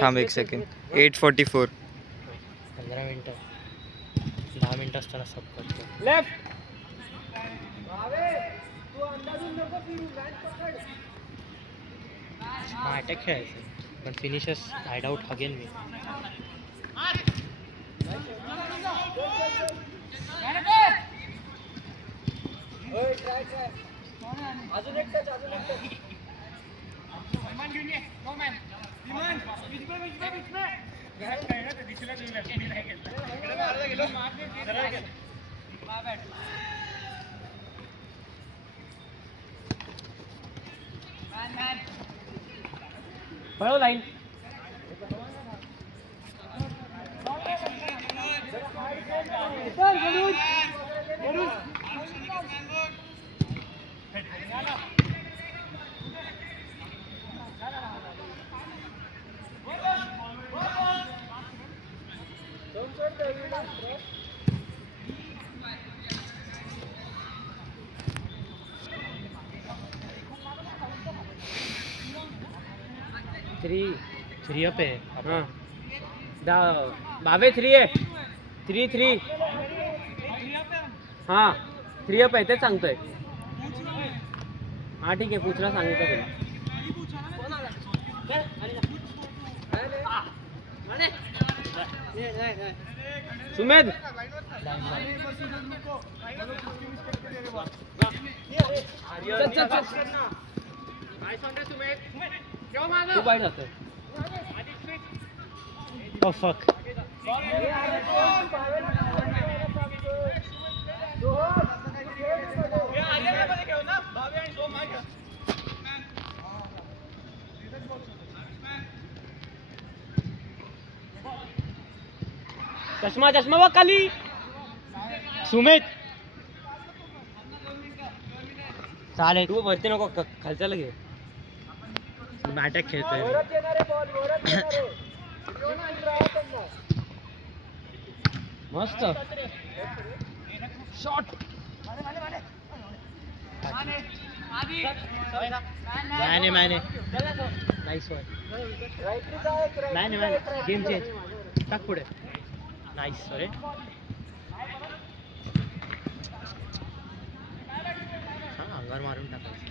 थांब एक सेकंड. 8:44. 15 मिनिटं 10 मिनिटं असताना सब करतो. हा अटॅक खेळायचं पण फिनिशर्स हाईड आउट हगेन मी. लाईन थ्री अप आहे. बावे 3 आहे. 3 हां 3 अप आहे तेच सांगतोय. हा ठीक आहे पुचला सांगितलं तुला. सुमेध तू बाहेर जातोय. Oh fuck. चष्मा बघ खाली. सुमित चालेल तू वरती नको खालच्याला घे. अटॅक खेळतोय. मस्त शॉट. मॅने नाईस वन. मॅने गेम चेंज. टाक पुढे. नाईस. अरे अंगावर मारून टाकायचं.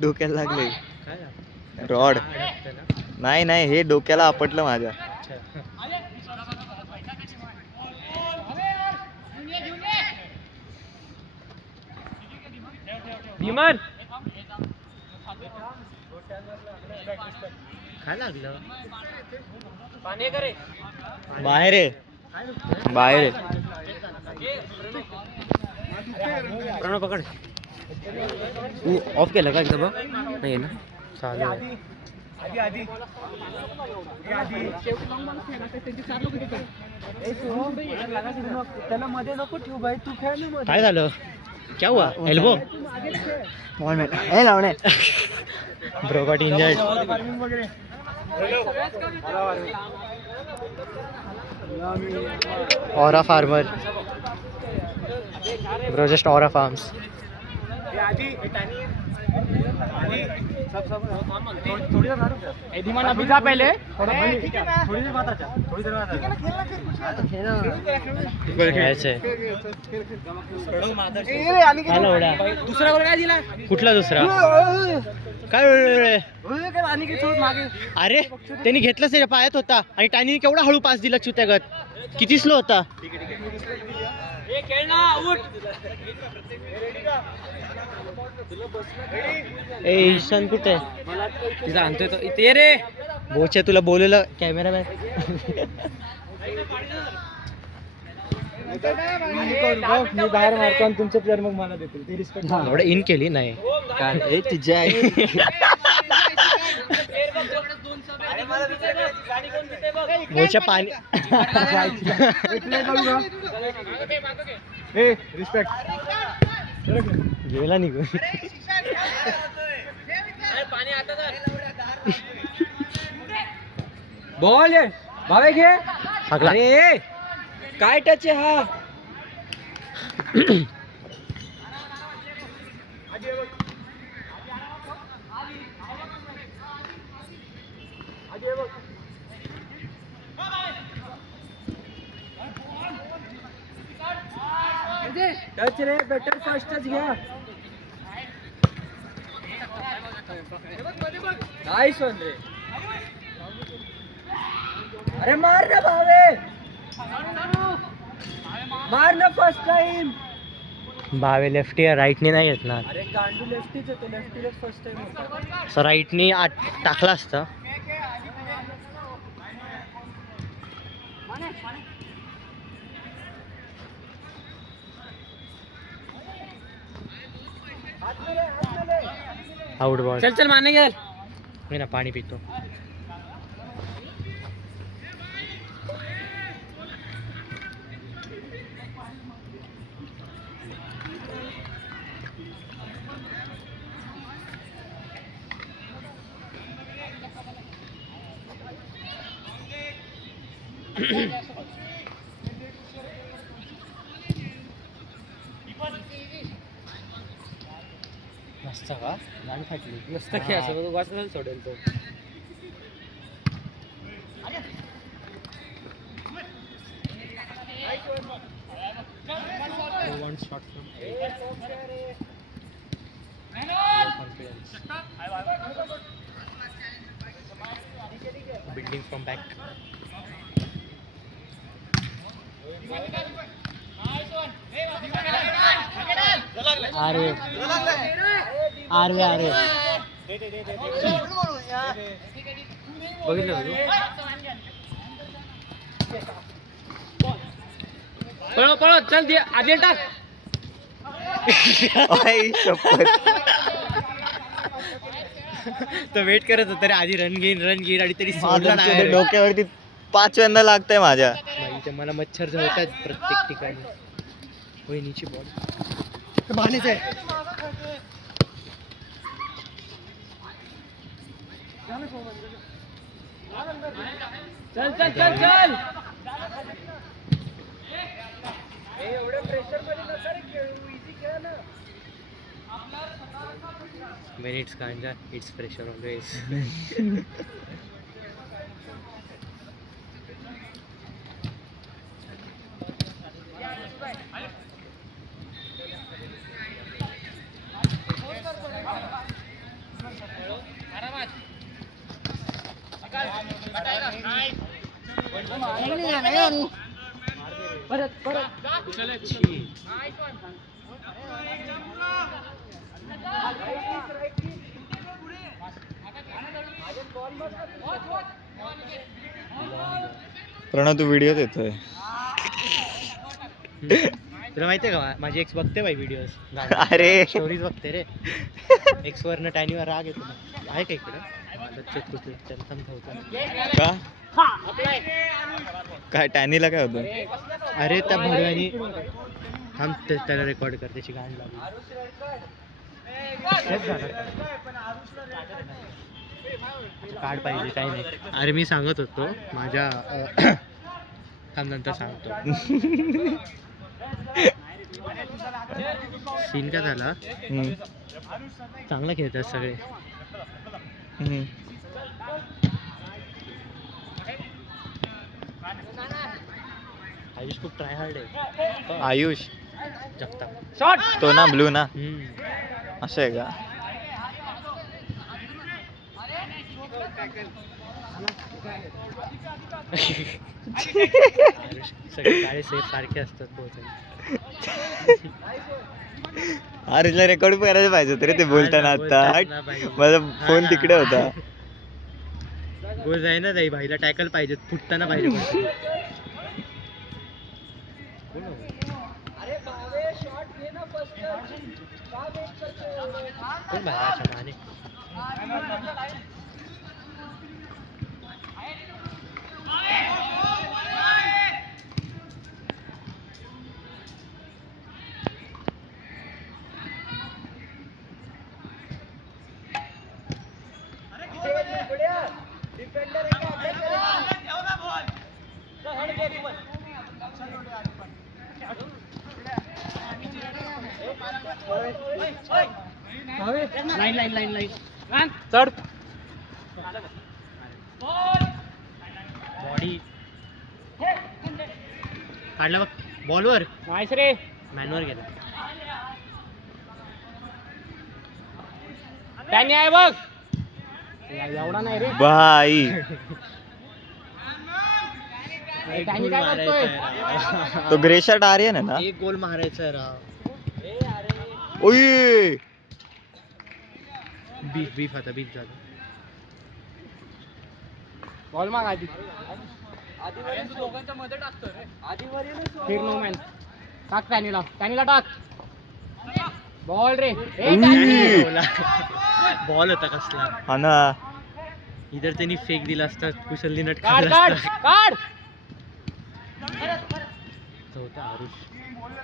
डोक्याला लागले. काय रॉड नाही हे डोक्याला आपटलं माझ्या. विमान काय लागलं. बाहेर आहे. प्रणव पकड. तू ऑफ केलं का एकदा बघ. नाही ना चालेल. त्याला मध्ये नको ठेवू भाई. तू खेळ. काय झालं. क्या हुआ. एल्बो लावणे. Bro got injured. Aura farmer. Bro, just aura farms. अभी जा पहले. दुसरा काय दिला. कुठला दुसरा काय. अरे त्यांनी घेतलंच त्याच्या पायात होता आणि टायनी केवढा हळू पास दिला चुत्यागत. किती स्लो होता. ईशान कुठे तिचा आणतोय तो. ते रे बोच्या तुला बोललेलं कॅमेरा मॅन. मी बाहेर मारतो आणि तुमचे प्लेअर मग मला देतील. ती रिस्पेक्ट एवढं इन केली नाही. तुझ्या बोच्या पाणी. रिस्पेक्ट गेला निघून. बॉल आहे भावे घे. अरे काय टच आहे हा. टच रे बेटर फर्स्ट टच घ्या नाईस वन रे अरे मार ना भावे मार ना फर्स्ट टाइम भावे लेफ्टी राईटने नाही येत ना अरे गांडू लेफ्टीच होतो लेफ्टीला फर्स्ट टाइम होता सो राईटने टाकला असता आउट बॉल चल चल माने गेल मी ना पाणी पितो मस्त का गाडी फाटली मस्त खेळ असं तो वाचून सोडेल तो one shot from confidence building from back अरे अरे बघितलं पळो पळो चल दे आधी टाक आई शपथ. तो वेट करत होता रे आधी रन घेईन आणि तरी सोडला माझ्या नाही रे. डोक्यावरती 5व्यांदा लागतंय माझ्या. बाई, ते मला मच्छर होतात प्रत्येक ठिकाणी. वहिनीची बॉल मानेच आहे. चल चल चल चल एवढ्या प्रेशर मध्ये नका रे खेळू इझी खेळ ना when it's ganja it's pressure always. परत परत प्रणव तू व्हिडिओ देतोय. तुला माहितीये का माझी एक्स बघते बाई व्हिडिओज. अरे स्टोरीज बघते रे. एक्स वरनं टायनीवर राग येतो. आहे का इकडं का काय टॅनीला काय होतं? अरे त्या भडव्यानी थांब त्याला रेकॉर्ड कर त्याची गाणी लागली. कार्ड पाहिजे काही नाही. अरे मी सांगत होतो माझ्या थांब नंतर सांगतो. सीन काय झाला. चांगला खेळतात सगळे. आयुष खूप ट्राय हार्ड आहे. आयुष जगताप शॉट तो ना ब्लू ना असं आहे का? आयुष सगळे काळे सेफ सारखे असतात बहुत. अरे रेकॉर्ड करायला पाहिजे होतं रे ते बोलताना. आता माझा फोन तिकडे होता. गोल जाई ना जाई भाईला टॅकल पाहिजे फुटताना पाहिजे. अरे भावे शॉट घे ना फर्स्ट का वेट करतोय कोण बाहेरच्या Mane. Defender line line line line चढ. बॉडी काढला बघ बॉलवर. नाईस रे मॅनवर गेला. त्यांनी आहे बघ. एवढा नाही रे भाई त्यांनी काय करतोय. तो ग्रे शर्ट आर्यन है ना. एक गोल मारायचा राव. ओय बीफ आता बीफ झालं. बॉल माग आधी. फिर नो मॅन. टाक टॅनीला टाक. बॉल रे. बॉल होता कसला. हा ना. इधर त्यांनी फेक दिला असता कुशलनी नट काढ.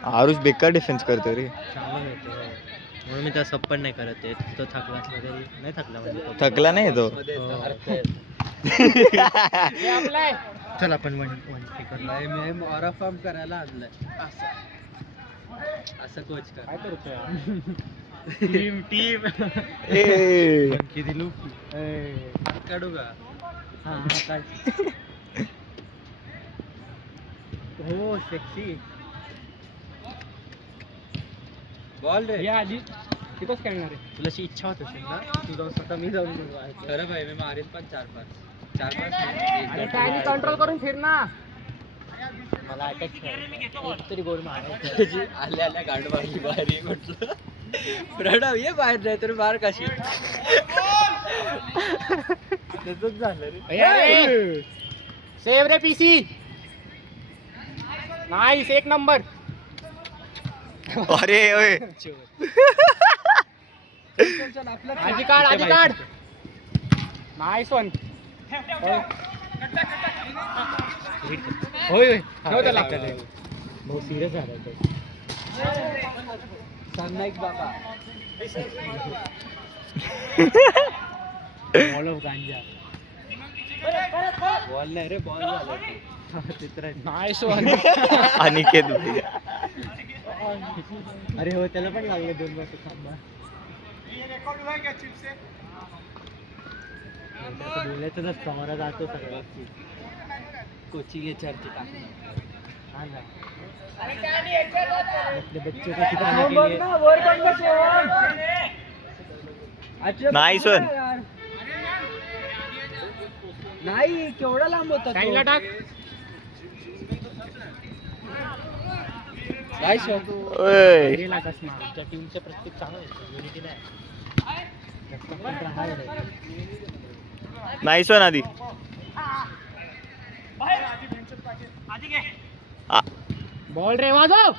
आरुष बेकार डिफेन्स करतो रे. चांगलं मिळतो म्हणून मी त्या सब पण नाही करत आहे. तो थकला असला तरी नाही थकला म्हणजे थकला नाही तो. चल आपण वन स्पीकरला मी ऑरा फॉर्म करायला आणलाय. असं कोच कर. काय करतोय टीम ए किती लूप काढू का. हा काढ. हो सेक्सी बॉल रे. या आधी तिथंच खेळणार आहे. तुला अशी इच्छा होत असेल ना तू जाऊन स्वतः मी जाऊन खरं भाई मी मारेल पण 4-5 कंट्रोल करून फिर ना. मला अटॅक तरी गोल मारायची. आल्या गाड मारली बाहेर म्हटलं प्रणव ये बाहेर नाही तर मार कशी. तसंच झालं रे. सेव रे पीसी. नाईस एक नंबर. अरे ओय आधी काढ. Nice one. होय बहुत सिरियस झाला तो. सामनाईक बाबा. बॉल ऑफ गांजा. बॉल नाही रे बॉल झाला. Nice one. अनिकेत. अरे हो त्याला पण लागले 2 वर्ष थांबा. बोलायचं नसतं मला जातो सगळं कोचिंग विचारते का. हा ना आपले बच्चे को सिखाने के लिए. Nice one. नाही केवढा लांब होता टाक. ओय आमच्या टीमचे प्रत्येक चांगलं युनिटी नाही. नाईस वन आधी. बॉल रे वाजव.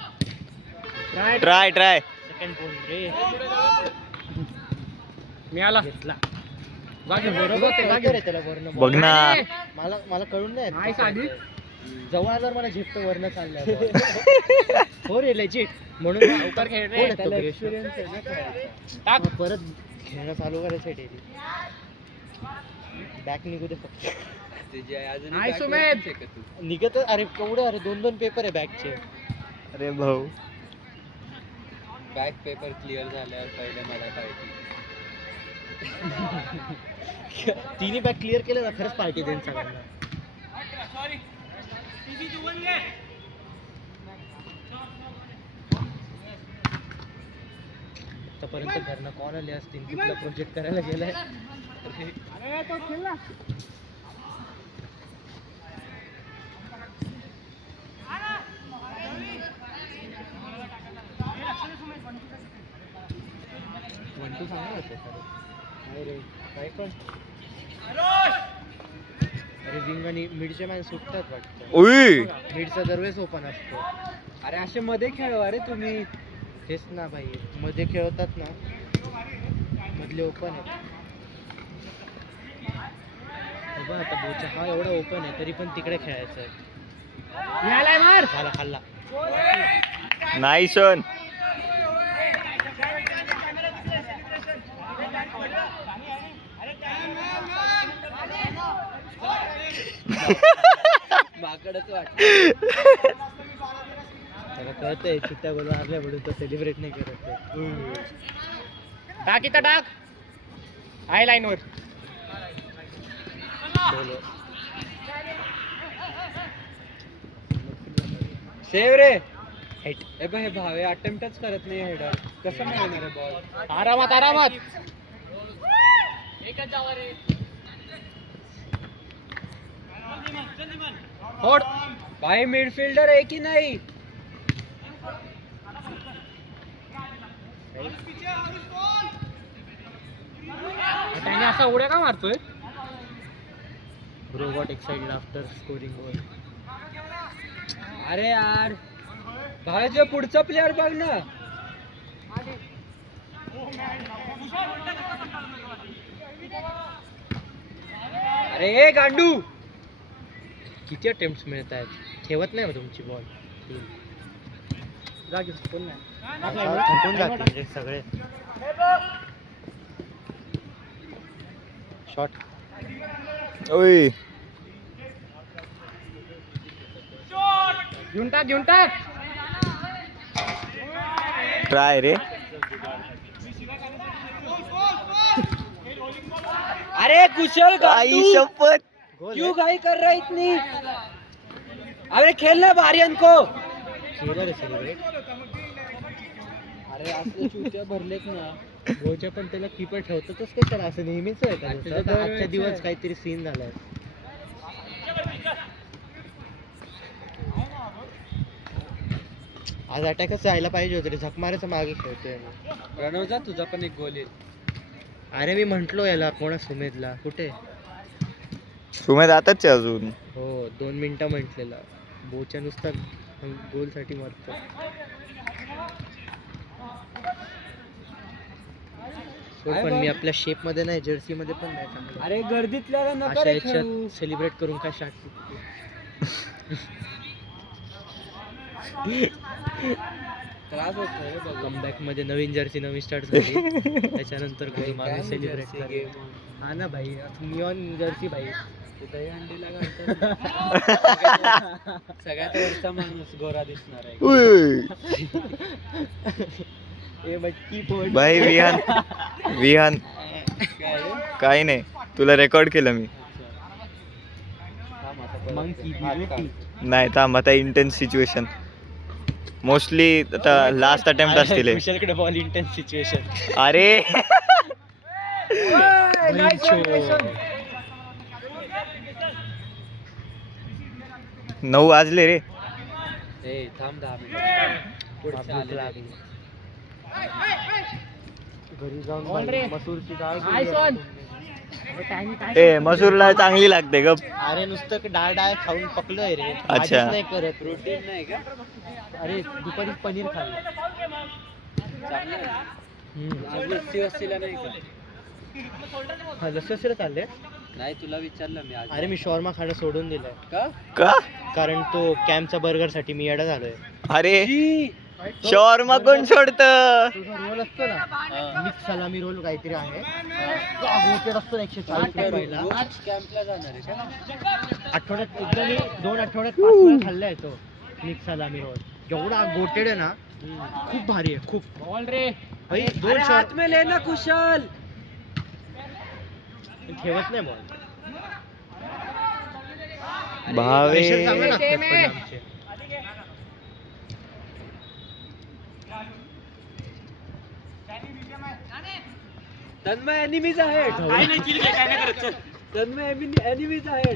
ट्राय सेकंड बॉल रे. मी आला घेतला. बघ ना. मला कळून नाही आधी जवळ आल्यावर मला झेपतो वरनं चाललंय. हो रे लेजिट म्हणून लवकर खेळ रे. त्याला एक्सपिरियन्स आहे ना. टाक परत खेळणं चालू करायचं आहे डेली. बॅक निघू दे फक्त. निघत अरे केवढं. अरे 2 पेपर आहे बॅकचे. अरे भाऊ बॅक पेपर क्लिअर झाल्यावर पहिले मला पाहिजे. तिन्ही बॅक क्लिअर केलं ना खरंच पार्टी देईन सगळ्यांना. आतापर्यंत घरनं कॉल आले असतील कुठला प्रोजेक्ट करायला गेलाय. वंटू चांगला होतं अरे काय पण. अरे विंग आणि मिडचे मॅन सुटतात वाटतं. उई मिडचा दरवेळेस ओपन असतो. अरे असे मध्ये खेळवा रे तुम्ही. तेच ना भाई मध्ये खेळतात ना मधले ओपन आहेत. बघ आता बोचा हा एवढा ओपन आहे तरी पण तिकडे खेळायचं आहे. मार झाला खाल्ला. Nice one. माकडच वाटत. त्याला कळतंय चित्त्या गोल मारल्या म्हणून तो सेलिब्रेट नाही करत. टाक इथं टाक. आय लाईन वर. सेव रे. हे भावे अटेम्प्टच करत नाही हेडर कसं मिळणार आहे बॉल. आरामात फोड भाई मिडफिल्डर आहे की नाही त्याने असा उड्या का मारतोय रोबोट एक्साइटेड आफ्टर स्कोरिंग गोल अरे यार भाईच्या पुढचा प्लेअर बघ ना अरे गांडू किती अटेम्प्ट्स मिळत आहेत ठेवत नाही तुमची बॉल थकून जाते सगळे शॉट ओय घेऊन टाक ट्राय रे अरे कुशल आई शपथ क्यों घाई कर रहा है इतनी अरे खेलना भारी को खेला रे सेलिब्रेट अरे असले चुत्या भरलेत ना गोच्या पण त्याला कीपर ठेवतातच काय त्याला असं नेहमीच आहे का आजच्या दिवस काहीतरी सीन झालाय आज अटॅकच जायला पाहिजे होतं रे झक मारायचं मागे खेळतोय रणवजा तुझा पण एक गोल येईल अरे मी म्हंटलो याला कोणा सुमेधला कुठे सुमेध आताच आहे अजून हो 2 मिनिटं म्हटलेला बोच्या नुसता गोल साठी मरतो पण मी आपल्या शेप मध्ये नाही जर्सी मध्ये पण नाही चांगला अरे गर्दीतल्या नका रे सेलिब्रेट करून काय शॉट त्रास होतोय कमबॅक मध्ये नवीन जर्सी नवीन स्टार्ट झाली त्याच्यानंतर गोल मारून सेलिब्रेट कर हा ना भाई निऑन जर्सी भाई सगळ्यात वरचा माणूस गोरा दिसणार आहे भाई विहान काही नाही तुला रेकॉर्ड केलं मी नाही थांब आता इंटेन्स सिच्युएशन मोस्टली आता लास्ट अटेम्प्ट असतील कुशलकडे बॉल इंटेन्स सिच्युएशन अरे 9 वाजले रे थांब 10 मिनिट घरी जाऊन मसूरची डाळ ए मसूरला चांगली लागते ग अरे नुसतं डाळ खाऊन पकलोय रे अच्छा नाही करत प्रोटीन नाही का अरे दुपारी पनीर खाल्लं आज लस्सीला नाही का लस्सीला चालले नाही तुला विचारलं मी अरे मी शॉर्मा खाणं सोडून दिलंय का कारण तो कॅम्पचा बर्गर साठी मी येडा झालोय अरे शॉर्मा कोण सोडत रोल असतो ना मिक्स सलामी रोल काहीतरी आहे असतो 140 रुपयाला कॅम्पला जाणार आहे आठवड्यात एकदा मी 2 आठवड्यात 5 वेळा खाल्लाय तो मिक्स सलामी रोल जेवढा गोटेड आहे ना खूप भारी आहे खूप बॉल रे भाई 2 हात में लेना कुशल ठेवत नाही बॉल भावे चांगलं लागतं पण आमचे तन्मय एनिमीज आहे काय नाही किल काय नाही करत चल तन्मय एनिमीज आहे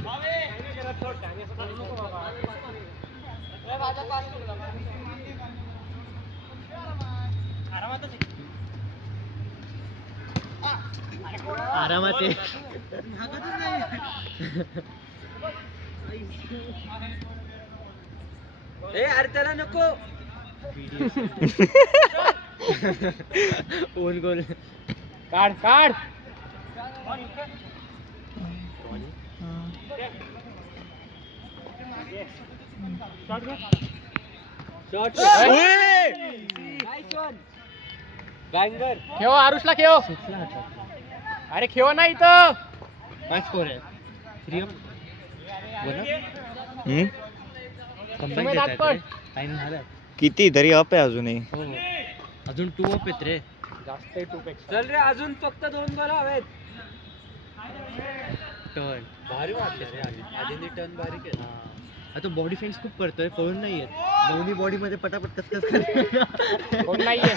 आरामात ए अरे त्याला नको ओन गोल काढ खेळ आरुषला खेळ अरे खेळ नाही इथं काय स्कोर आहे 3 टाइम झाला किती तरी अप आहे अजूनही अजून 2 अप आहेत रे जास्त 2 पेक्षा चल रे अजून फक्त 2 गोल हवेत टर्न भारी वाटले रे आधी टर्न भारी केला आता बॉडी फेन्स खूप करतोय पळून नाही येत दोन्ही बॉडी मध्ये पटापट कस कोण नाहीये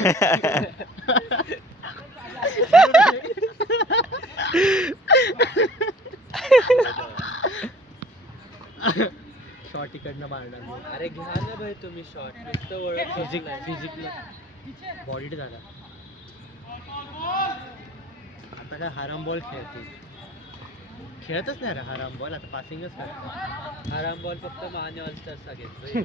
वरनं मारणार. अरे घ्या ना भाई तुम्ही शॉट नुसतं ओळख फिजिकला बॉडीड झाला. आता काय हाराम बॉल खेळतच नाही रे हाराम बॉल, आता पासिंगच करतो. आराम बॉल फक्त माने ऑलस्टार्सचा घेतोय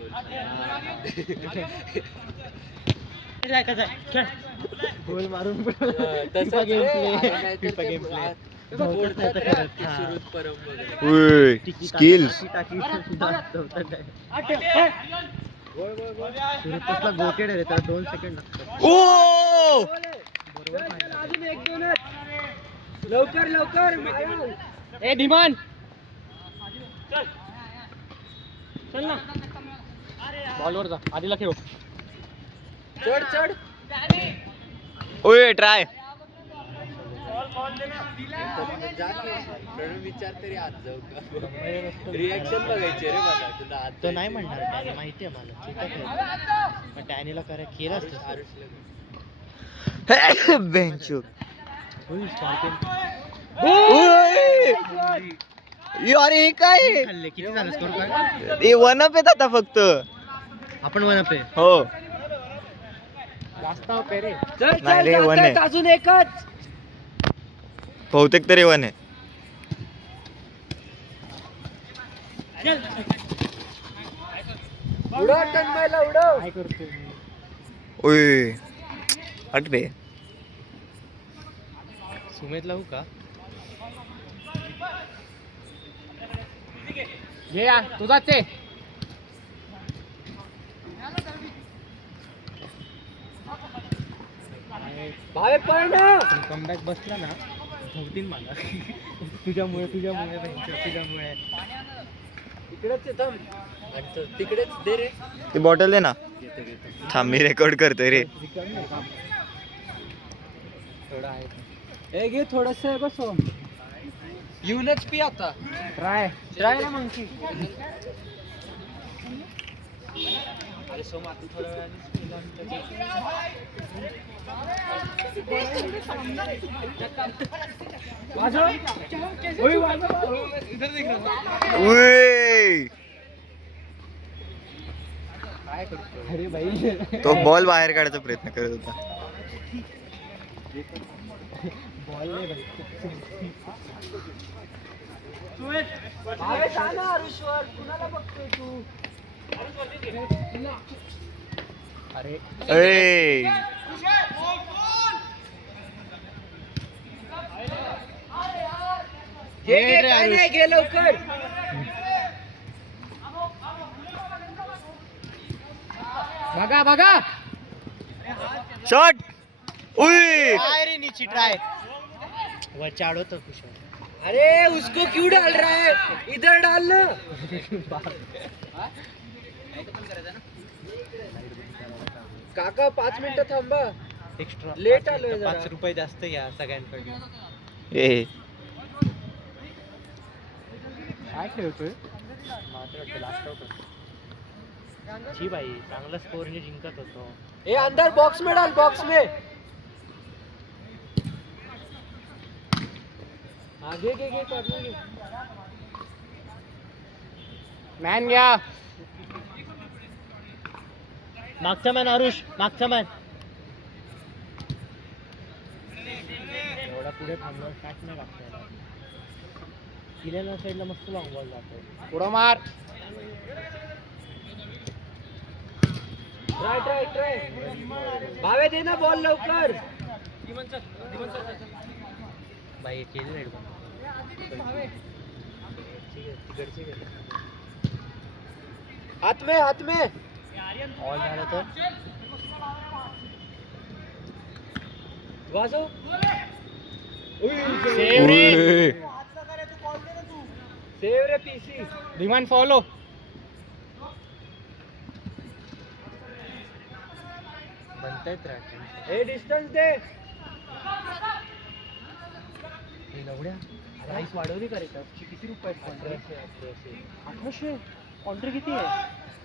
गोल मारून तसं स्किल्स गोटेड रे, त्याला 2 सेकंड लागतात. ओ अजून 1-2च. लवकर लवकर मायाल. ए धीमान चल ना, बॉलवर जा, आधीला खेळ. चढ चढ ओय ट्राय विचार तरी आज जाऊ का रिॲक्शन बघायची रे मला तुला आज तो नाही म्हणणार, त्याला माहिती आहे मला ठीक आहे, पण टॅनीला केलं असतं. बेंच अरे हे काय खाल्ले किती झालं स्कोर काय? हे वन अप आहेत आता फक्त. आपण वन अप आहे. हो जास्त अप आहे रे. चल नाही चल रे, वन आहे. जातायत, अजून एकच. बहुतेक तरी वन आहे. उडव तन्मयला उडव. काय करतोय? ओय हट रे. सुमेत लावू का? घे या तुझाच आहे. भावे पळ ना. कमबॅक बसला ना धवतील मला. तुझ्यामुळे तुझ्यामुळे इकडेच येतो. आणि तो तिकडेच दे रे ती बॉटल दे ना. थांब मी रेकॉर्ड करतोय रे. थोडा आहे. हे घे थोडस बस. येऊनच पी आता ट्राय ट्राय ना मग. अरे सोमा तू थोड्या वेळाने वाजव. ओय वाजव. उय काय करतो? अरे भाई तो बॉल बाहेर काढायचा प्रयत्न करत होता. बॉल नाही भाई. भावे जा ना हरीश्वर. कुणाला बघतोय तू? अरे ए घे घे काय नाही, घे लवकर. बघा बघा. शॉट. उय काय रे नीची ट्राय वर चाडवतो कुशल. अरे उसको क्यों डाल रहा है, इधर डाल ना. काका 5 मिनिटं थांबा. एक्स्ट्रा लेट आलोय जरा. 5 रुपये जास्त घ्या सगळ्यांकडे. ए काय खेळतोय? लास्ट आउट जी भाई चांगला स्कोरने जिंकत होतो. ए अंदर बॉक्स में डाल, बॉक्स में. आगे घे घे करना घे. मॅन घ्या. मागचा मॅन आरुष, मागचा मॅन. एवढा पुढे थांबलो शॉट नाही लागतो. किल्याला साईडला मस्त लॉंग बॉल जातो. पुढं मार. Try try try. भावे दे ना बॉल लवकर. भाई केली राईट बॉल. हाथ में हाथ में. ऑल झालं तर वाजव. सेव रे. उय. सेव रे पीसी. Demand follow. बनतायत राहते. ए डिस्टन्स दे. एवढ्या प्राईस वाढवली का रे टफची? किती रुपये? 1800. कॉन्ट्री किती आहे?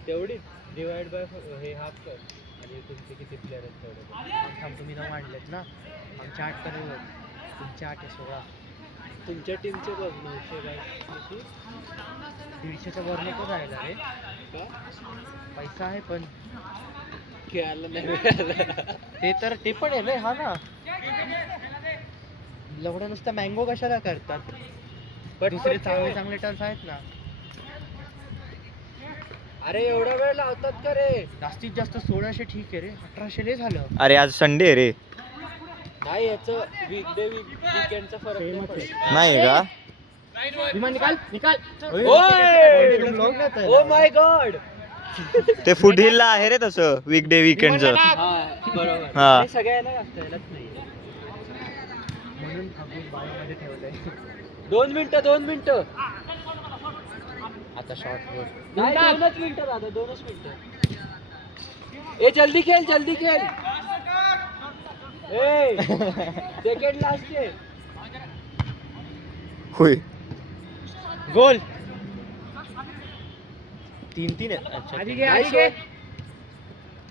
तेवढीच डिवाइड बाय हे हाफ कर आणि तुमचे किती प्लेअर आहेत तेवढे. थांब तुम्ही 9 आणलेत ना, आमच्या 8 करेल, तुमच्या 8 आहे 16. तुमच्या टीमचे बघ 900 काय 150च्या वर नको जायला रे. का पैसा आहे पण खेळायला नाही मिळालं. ते पण आहे रे. हा ना, एवढं नुसतं मँगो कशाला करतात? दुसरे चांगले चांगले टर्न्स आहेत ना. अरे एवढा वेळ लावतात का रे? जास्तीत जास्त 1600 ठीक आहे रे, 1800 लय झालं. अरे आज संडे आहे रे. नाही याचं वीकडे वीकेंडचा फरक नाही पडत. नाही का? विमान निकाल निकाल. Oh my God. ते फुट हिलला आहे रे तसं वीकडे वीकेंडचं. हा बरोबर. हा. हे सगळ्याला लागतं, यालाच नाही. म्हणून आपण बायोमध्ये ठेवलंय. 2 मिनिटं. आता शॉर्ट वर नाही 2च मिनिटं दादा, 2च मिनिटं. ए जल्दी खेळ. ए सेकंड लास्ट आहे. होय. गोल. 3-3 आहे. अच्छा, Nice one.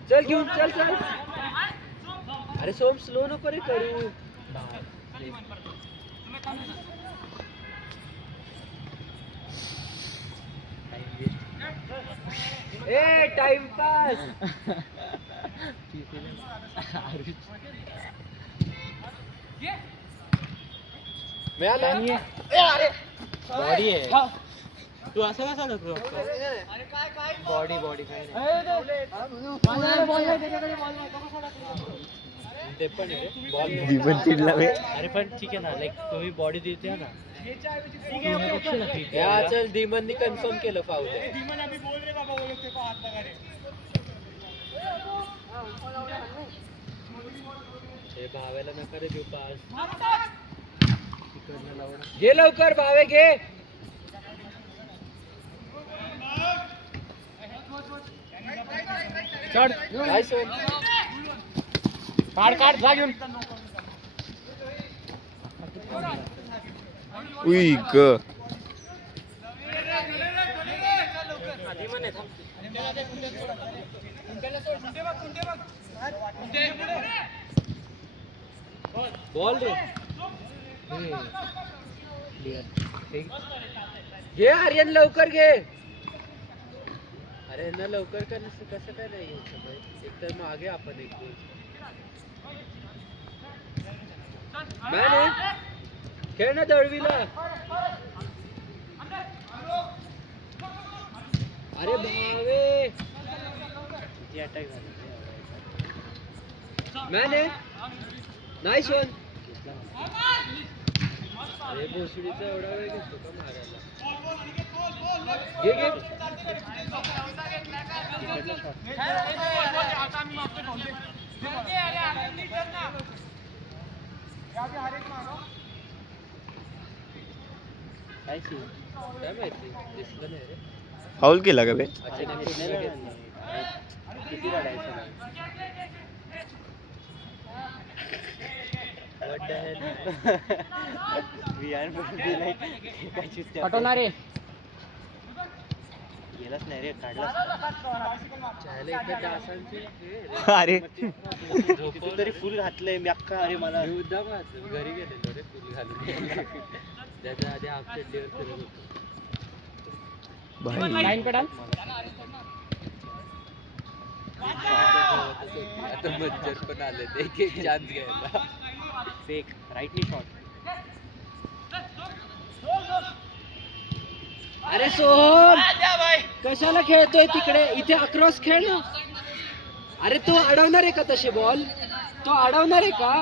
चल घेऊन चल. अरे सोम स्लो नको रे करू. ए टाइमपास. मिळाला. बॉडी आहे. तू असं कसा नको बॉडी काय ते पण आहे बॉल. जीवन चिडला बे. अरे पण ठीक आहे ना, लाईक तुम्ही बॉडी देते ना. या चल धीमननी कन्फर्म केलं फाऊल. हे भावेला नका रे देऊ पास. घे लवकर भावे घे. चढ. काय सोन. काढ जा घेऊन. उई ग. बॉल रे. घे आर्यन लवकर घे. अरे ना लवकर का नसतं कसं काय नाही एक तर मागे आपण एक गोल. मॅन आहे खेळ ना दळवीला. अरे भावे अटॅक झाला. मॅन आहे. Nice one. अरे भोसडीचा एवढा वेळ घेतो का मारायला. घे काय माहिती दिसलं नाही रे. फाऊल केला का बे? अचानक किती काढायचं नाही. पटवणार रे. गेलाच नाही रे, काढलाच. अरे तू तरी फुल घातलंय मी अख्खा. अरे मला घरी गेलेलो रे फुल घालून. त्याच्या आधी हाफ चड्डीवर फिरत होतो. भाई लाईन कडाल. आता मज्जर पण आले ते एक चान्स घ्यायला. Fake rightly shot. अरे सोहम कशाला खेळतोय तिकडे. इथे अक्रॉस खेळ ना. अरे तो अडवणार आहे का तसे बॉल. तो अडवणार आहे का.